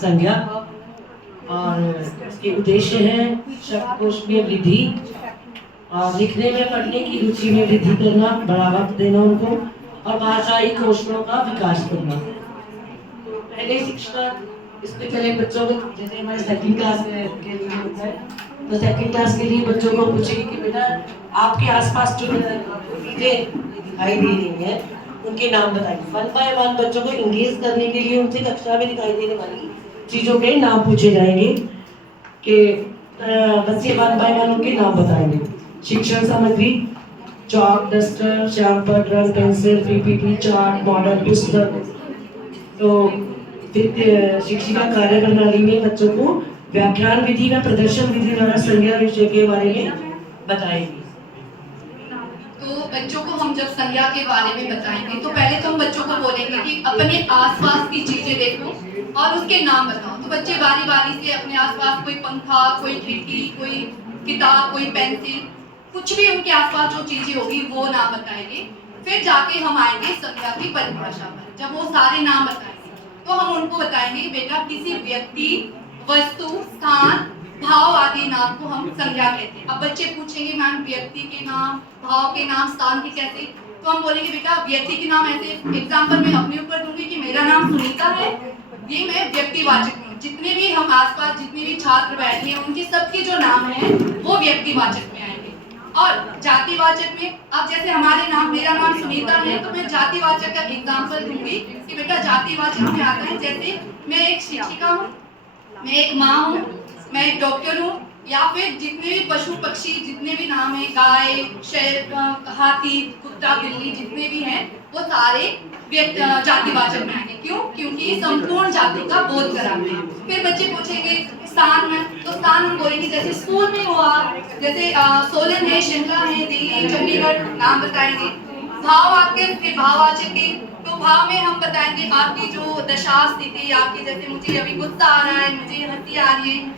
संज्ञा और इसके उद्देश्य है शब्दकोश में वृद्धि और लिखने में पढ़ने की रुचि में वृद्धि करना, बढ़ावा देना उनको और भाषाई कौशलों का विकास करना। तो पहले शिक्षा इसके पहले बच्चों को जैसे हमारे सेकंड क्लास के लिए होता है, तो सेकंड क्लास के लिए बच्चों को पूछेंगे कि बेटा आपके आसपास जो चीजें दिखाई दे रही हैं उनके नाम बताइए। 1 बाय 1 बच्चों को इंगेज करने के लिए उनसे कक्षा में दिखाई देने वाली चीजों के नाम पूछे जाएंगे कि बच्चे 1 बाय 1 उनके नाम बताएंगे। शिक्षण सामग्री चॉक, डस्टर, श्यामपट, रंग, पेंसिल, पीपीटी, चार्ट, मॉडल, पुस्तक। तो शिक्षिका कार्य प्रणाली में बच्चों को व्याख्यान विधि व प्रदर्शन विधि द्वारा संज्ञा विषय के बारे में बताएंगे। तो बच्चों को हम जब संज्ञा के बारे में बताएंगे तो पहले तो हम बच्चों को बोलेंगे कि अपने आसपास की चीजें देखो और उसके नाम बताओ। तो बच्चे बारी बारी से अपने आसपास कोई पंखा, कोई खिड़की, कोई किताब, कोई पेंसिल, कुछ भी उनके आसपास जो चीजें होगी वो नाम बताएंगे। फिर जाके हम आएंगे संज्ञा की परिभाषा पर। जब वो सारे नाम बताएंगे तो हम उनको बताएंगे बेटा किसी व्यक्ति, वस्तु, स्थान, भाव आदि नाम को हम संज्ञा कहते हैं। अब बच्चे पूछेंगे मैम व्यक्ति के नाम, भाव के नाम, स्थान के कैसे? तो हम बोलेंगे बेटा व्यक्ति के नाम ऐसे, एग्जाम्पल मैं अपने ऊपर दूंगी कि मेरा नाम सुनीता है, ये मैं व्यक्तिवाचक में। जितने भी हम आसपास जितने भी छात्र बैठे हैं उनके सबके जो नाम है वो व्यक्तिवाचक में आएंगे। और जातिवाचक में अब जैसे हमारे नाम, मेरा नाम सुनीता है तो मैं जातिवाचक का एग्जाम्पल दूंगी कि बेटा जातिवाचक में आता है जैसे मैं एक शिक्षिका हूँ, मैं एक माँ हूँ, मैं एक डॉक्टर हूँ, या फिर जितने भी पशु पक्षी जितने भी नाम है, गाय, शेर, हाथी, कुत्ता, बिल्ली जितने भी हैं वो सारे जातिवाचक में आएंगे। क्यों? क्योंकि संपूर्ण जाति का बोध कराते हैं। फिर बच्चे पूछेंगे स्थान में, तो स्थान हम बोलेंगे जैसे स्कूल में हुआ, जैसे सोलन है, शिमला है, दिल्ली, चंडीगढ़, नाम बताएंगे। भाव आपके फिर भाववाचक के, तो भाव में हम बताएंगे आपकी जो दशा स्थिति, आपकी जैसे मुझे अभी गुस्सा आ रहा है, मुझे हंसी आ रही है,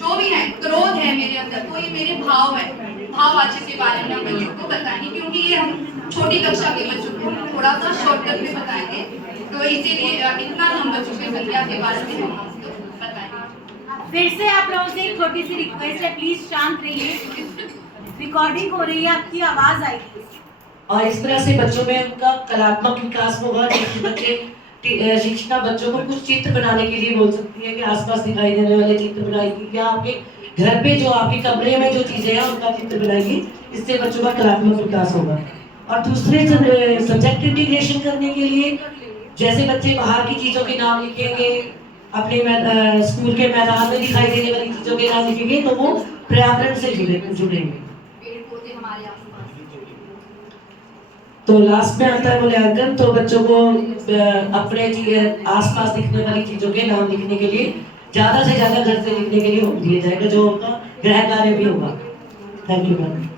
जो भी है, क्रोध है मेरे अंदर, तो ये मेरे भाव है। भाववाचक के बारे में हम बच्चों को बताएंगे क्योंकि ये हम छोटी कक्षा के बच्चों को थोड़ा सा शॉर्टकट में बताएंगे, तो इसीलिए इतना हम बच्चों के संज्ञा के बारे में हम आपको बताएंगे। फिर से आप लोगों से एक छोटी सी रिक्वेस्ट है, प्लीज शांत रहिए, रिकॉर्डिंग हो रही है, आपकी आवाज आएगी। और इस तरह से बच्चों में उनका कलात्मक विकास होगा। बच्चे शिक्षिका बच्चों को कुछ चित्र बनाने के लिए बोल सकती है कि आसपास दिखाई देने वाले चित्र बनाएगी, या आपके घर पे जो आपके कमरे में जो चीजें हैं उनका चित्र बनाएगी। इससे बच्चों का कलात्मक विकास होगा। और दूसरे सब्जेक्ट इंटीग्रेशन करने के लिए जैसे बच्चे बाहर की चीजों के नाम लिखेंगे, अपने स्कूल के मैदान में दिखाई देने वाली चीजों के नाम लिखेंगे, तो वो पर्यावरण से जुड़ेंगे। तो लास्ट में आता है मूल्यांकन। तो बच्चों को अपने आसपास दिखने वाली चीजों के नाम लिखने के लिए ज्यादा से ज्यादा घर से लिखने के लिए दिया जाएगा, जो उनका गृह कार्य भी होगा। Thank you ma'am.